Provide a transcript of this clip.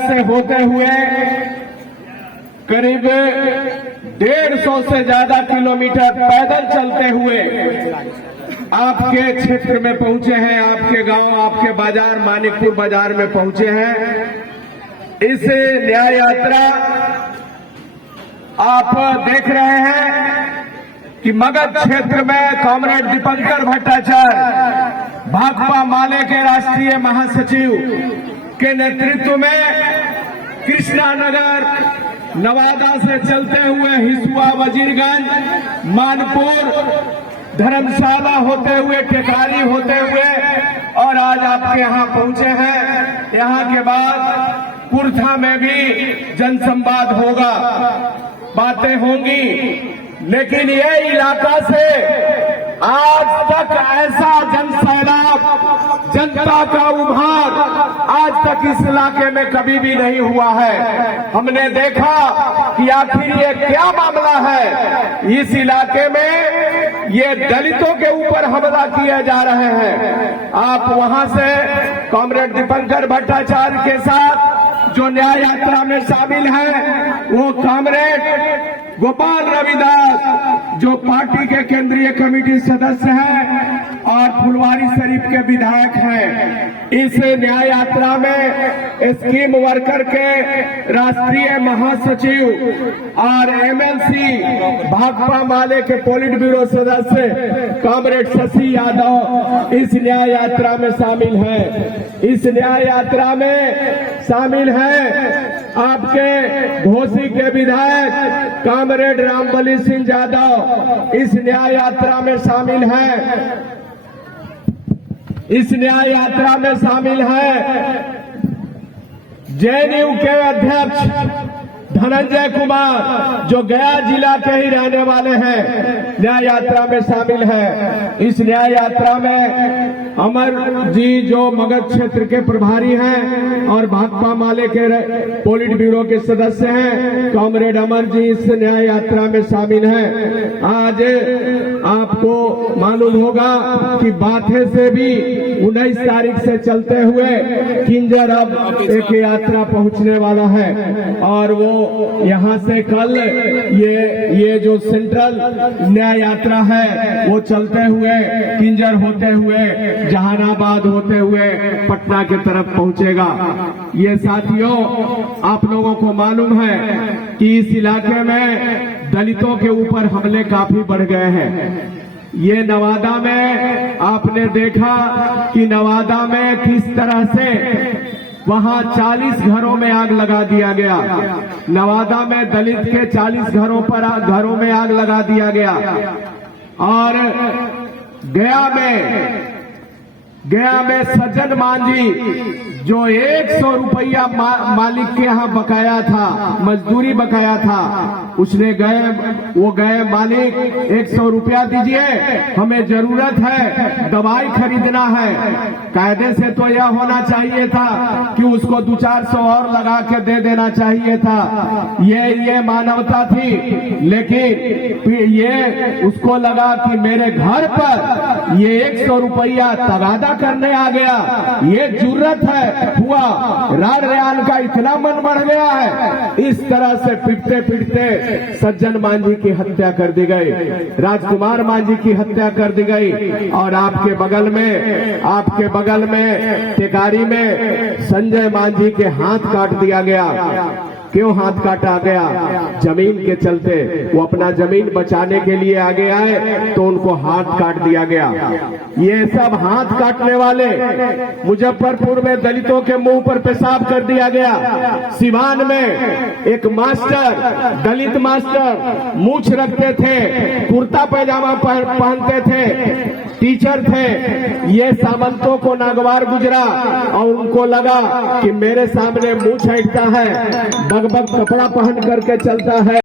से होते हुए करीब 150 से ज्यादा किलोमीटर पैदल चलते हुए आपके क्षेत्र में पहुंचे हैं, आपके गांव, आपके बाजार, मानिकपुर बाजार में पहुंचे हैं। इस न्याय यात्रा आप देख रहे हैं कि मगध क्षेत्र में कॉमरेड दीपंकर भट्टाचार्य भाकपा माले के राष्ट्रीय महासचिव के नेतृत्व में कृष्णानगर नवादा से चलते हुए हिसुआ, वजीरगंज, मानपुर, धर्मशाला होते हुए, टेकारी होते हुए और आज आपके यहाँ पहुंचे हैं। यहाँ के बाद कुर्था में भी जनसंवाद होगा, बातें होंगी, लेकिन ये इलाका से आज तक ऐसा जनसैलाब, जनता का उभार आज तक इस इलाके में कभी भी नहीं हुआ है। हमने देखा कि आखिर ये क्या मामला है। इस इलाके में ये दलितों के ऊपर हमला किए जा रहे हैं। आप वहां से कॉमरेड दीपंकर भट्टाचार्य के साथ जो न्याय यात्रा में शामिल हैं, वो कॉमरेड गोपाल रविदास जो पार्टी के केंद्रीय कमेटी सदस्य हैं और फुलवारी शरीफ के विधायक हैं। इस न्याय यात्रा में स्कीम वर्कर के राष्ट्रीय महासचिव और एमएलसी भाकपा माले के पोलिट ब्यूरो सदस्य कॉमरेड शशि यादव इस न्याय यात्रा में शामिल हैं। इस न्याय यात्रा में शामिल हैं आपके घोसी के विधायक कॉमरेड रामबली सिंह यादव इस न्याय यात्रा में शामिल हैं। इस न्याय यात्रा में शामिल है जेएनयू के अध्यक्ष धनंजय कुमार जो गया जिला के ही रहने वाले हैं, न्याय यात्रा में शामिल है। इस न्याय यात्रा में अमर जी जो मगध क्षेत्र के प्रभारी हैं और भाकपा माले के पोलिट ब्यूरो के सदस्य हैं, कॉमरेड अमर जी इस न्याय यात्रा में शामिल हैं। आज आपको मालूम होगा कि बाथे से भी 19 तारीख से चलते हुए किंजर अब एक यात्रा पहुंचने वाला है और वो यहाँ से कल ये जो सेंट्रल न्याय यात्रा है वो चलते हुए किंजर होते हुए जहानाबाद होते हुए पटना की तरफ पहुंचेगा। ये साथियों, आप लोगों को मालूम है कि इस इलाके में दलितों के ऊपर हमले काफी बढ़ गए हैं। ये नवादा में आपने देखा कि नवादा में किस तरह से वहां 40 घरों में आग लगा दिया गया। नवादा में दलित के 40 घरों में आग लगा दिया गया और गया में सज्जन मांझी जो 100 रुपया मालिक के यहाँ बकाया था, मजदूरी बकाया था, उसने गए मालिक 100 रुपया दीजिए, हमें जरूरत है, दवाई खरीदना है। कायदे से तो यह होना चाहिए था कि उसको 200-400 और लगा के दे देना चाहिए था। ये मानवता थी, लेकिन ये उसको लगा कि मेरे घर पर ये 100 रुपया तगादा करने आ गया, ये जुर्रत है। हुआ राड रेहान का इतना मन बढ़ गया है, इस तरह से पिटते पिटते सज्जन मांझी की हत्या कर दी गई, राजकुमार मांझी की हत्या कर दी गई और आपके बगल में टेकारी में संजय मांझी के हाथ काट दिया गया। क्यों हाथ काटा गया? जमीन के चलते। वो अपना जमीन बचाने के लिए आगे आए तो उनको हाथ काट दिया गया। ये सब हाथ काटने वाले मुजफ्फरपुर में दलितों के मुंह पर पेशाब कर दिया गया। सिवान में एक मास्टर, दलित मास्टर, मूछ रखते थे, कुर्ता पैजामा पहनते थे, टीचर थे। ये सामंतों को नागवार गुजरा और उनको लगा कि मेरे सामने मूछ हटता है, बग कपड़ा पहन करके चलता है।